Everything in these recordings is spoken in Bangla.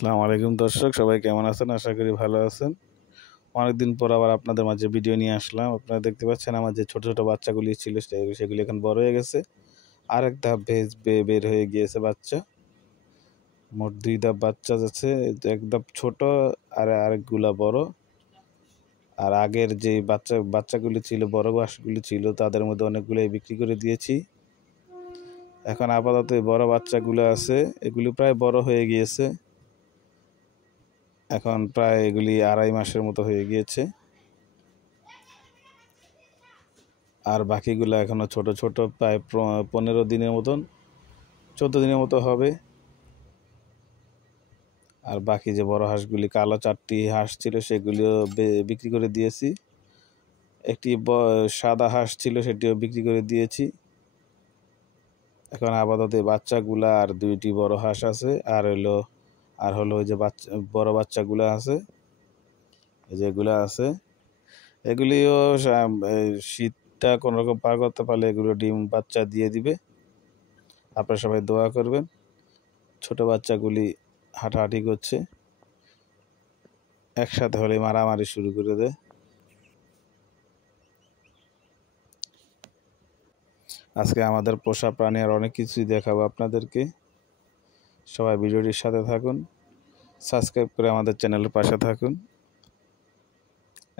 আসসালামু আলাইকুম দর্শক, সবাই কেমন আছেন? আশা করি ভালো আছেন। অনেকদিন পর আবার আপনাদের মাঝে ভিডিও নিয়ে আসলাম। আপনারা দেখতে পাচ্ছেন আমার যে ছোট ছোট বাচ্চাগুলি ছিল সেগুলি এখন বড় হয়ে গেছে। আরেক ধাপ বের হয়ে গিয়েছে বাচ্চা। মোট 2 ধাপ বাচ্চা যাচ্ছে, এক ধাপ ছোট আর আরেকগুলা বড়। আর আগের যে বাচ্চাগুলি ছিল, বড় বাসগুলি ছিল, তাদের মধ্যে অনেকগুলোই বিক্রি করে দিয়েছি। এখন আপাতত বড় বাচ্চাগুলো আছে, এগুলি প্রায় বড় হয়ে গিয়েছে। এখন প্রায় এগুলি 2.5 মাসের মতো হয়ে গিয়েছে। আর বাকিগুলো এখনো ছোট ছোট, প্রায় 15 দিনের মতন, 14 দিনের মতো হবে। আর বাকি যে বড় হাঁসগুলি, কালো 4টি হাঁস ছিল, সেগুলিও বিক্রি করে দিয়েছি। একটি সাদা হাঁস ছিল, সেটিও বিক্রি করে দিয়েছি। এখন আপাতত বাচ্চাগুলা আর 2টি বড় হাঁস আছে, আর হলো ওই যে বড় বাচ্চাগুলো আছে, যেগুলো আছে এগুলিও শীতটা কোনোরকম পার করতে পারলে এগুলো ডিম বাচ্চা দিয়ে দিবে। আপনারা সবাই দোয়া করবেন। ছোট বাচ্চাগুলি হাঁটাহাঁটি করছে, একসাথে হলে মারামারি শুরু করে দেয়। আজকে আমাদের পোষা প্রাণী আর অনেক কিছুই দেখাবো আপনাদেরকে। সবাই ভিডিওটির সাথে থাকুন, সাবস্ক্রাইব করে আমাদের চ্যানেলের পাশে থাকুন।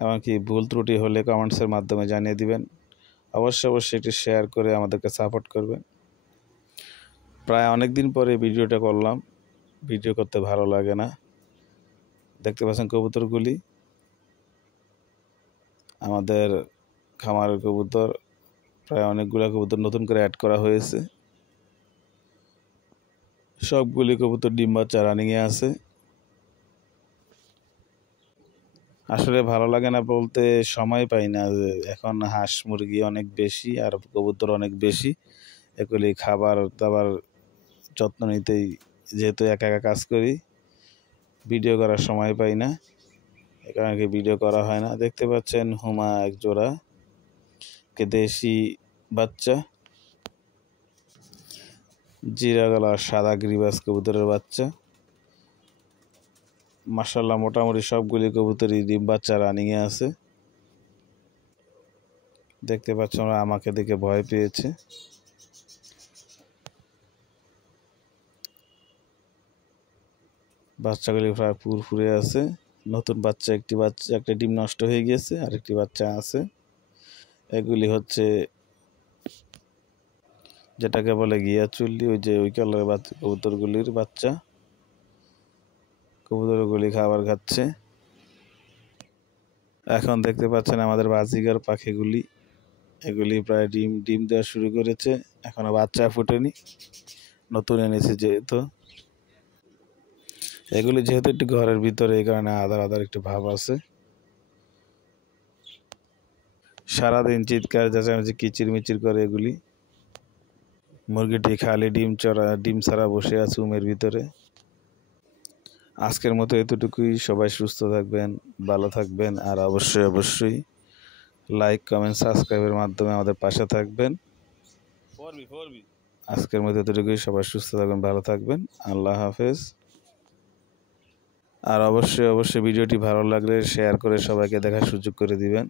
এমনকি ভুল ত্রুটি হলে কমেন্টসের মাধ্যমে জানিয়ে দিবেন। অবশ্যই এটি শেয়ার করে আমাদেরকে সাপোর্ট করবেন। প্রায় অনেক দিন পরে ভিডিওটা করলাম, ভিডিও করতে ভালো লাগে না। দেখতে পাচ্ছেন কবুতরগুলি, আমাদের খামারের কবুতর। প্রায় অনেকগুলো কবুতর নতুন করে অ্যাড করা হয়েছে। সবগুলি কবুতর ডিম বাচ্চা রানিংয়ে আছে। আসলে ভালো লাগে না বলতে, সময় পাই না। এখন হাঁস মুরগি অনেক বেশি আর কবুতর অনেক বেশি, এগুলি খাবার দাবার যত্ন নিতেই, যেহেতু একা একা কাজ করি, ভিডিও করার সময় পাই না, এ কারণে ভিডিও করা হয় না। দেখতে পাচ্ছেন হুমা এক জোড়া দেশি বাচ্চা, জিরা গলা সাদা গ্রিবাস কবুতরের বাচ্চা। মাশাআল্লাহ, মোটামুটি সবগুলি কবুতরই ডিম বাচ্চা রানিংয়ে আছে। দেখতে পাচ্ছেন ওরা আমাকে দেখে ভয় পেয়েছে। বাচ্চাগুলি প্রায় ফুরফুরে আছে। নতুন বাচ্চা একটা ডিম নষ্ট হয়ে গিয়েছে, আরেকটি বাচ্চা আছে। এগুলি হচ্ছে যেটাকে বলে গিয়া চুল্লি, ওই কালারের কবুতরগুলির বাচ্চা। কবুতরগুলি খাবার খাচ্ছে। এখন দেখতে পাচ্ছেন আমাদের বাজিগার পাখিগুলি, এগুলি প্রায় ডিম দেওয়া শুরু করেছে। এখনো বাচ্চা ফুটেনি, নতুন এনেছে যেহেতু। এগুলি যেহেতু একটু ঘরের ভিতরে, এই কারণে আদার একটু ভাব আছে। সারাদিন চিৎকার চেঁচামেচি কিচিরমিচির করে এগুলি। মুরগিটি খালি ডিম ছাড়া বসে আছে উমের ভিতরে। আজকের মতো এতটুকুই। সবাই সুস্থ থাকবেন, ভালো থাকবেন, আর অবশ্যই লাইক কমেন্ট সাবস্ক্রাইবের মাধ্যমে আমাদের পাশে থাকবেন। আজকের মতো এতটুকুই। সবাই সুস্থ থাকবেন, ভালো থাকবেন। আল্লাহ হাফেজ। আর অবশ্যই ভিডিওটি ভালো লাগলে শেয়ার করে সবাইকে দেখার সুযোগ করে দিবেন।